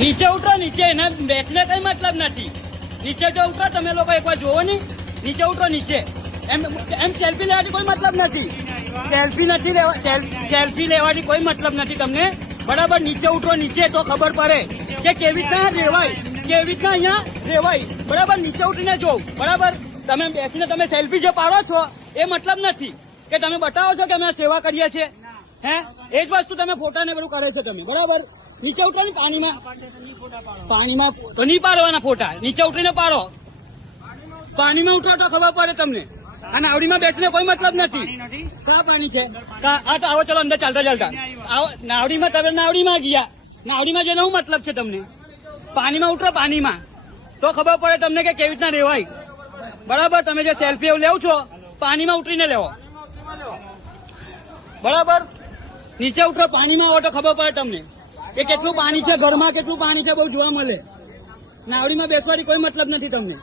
નીચે ઉતરો, નીચે એને બેસને કઈ મતલબ નથી. નીચે જો ઉતરો તમે લોકો એકવાર જોવો નહીં, નીચે ઉતરો નીચે. એમ સેલ્ફી લેવાથી કોઈ મતલબ નથી. સેલ્ફી લેવાથી કોઈ મતલબ નથી તમને. બરાબર, નીચે ઉતરો નીચે તો ખબર પડે કે કેવી રીતના રેવાય, કેવી રીતના અહીંયા રેવાય. બરાબર, નીચે ઉતરીને જોવ. બરાબર, તમે બેસીને તમે સેલ્ફી જે પાડો છો એ મતલબ નથી કે તમે બતાવો છો કે અમે સેવા કરીએ છીએ. હે, એ જ વસ્તુ તમે ફોટા ને બધું કરે છે તમે. બરાબર, નીચે ઉતરો ને પાણીમાં તો નહીં પાડવાના ફોટા. નીચે ઉતરીને પાડો. પાણીમાં ઉતરો તો ખબર પડે તમને. આ નાવડીમાં બેસીને કોઈ મતલબ નથી. ક્યાં પાણી છે? આ તો આવો, ચલો અંદર ચાલતા ચાલતા આવો. નાવડીમાં તમે નાવડીમાં ગયા, નાવડીમાં જેનો શું મતલબ છે તમને? પાણીમાં ઉતરો, પાણીમાં તો ખબર પડે તમને કે કેવી રીતના રેવાય. બરાબર, તમે જે સેલ્ફી એવું લેવ છો પાણીમાં ઉતરીને લેવો. બરાબર, નીચે ઉતરો, પાણીમાં આવો તો ખબર પડે તમને કે કેટલું પાણી છે, ઘરમાં કેટલું પાણી છે બહુ જોવા મળે. નાવડીમાં બેસવાથી કોઈ મતલબ નથી તમને.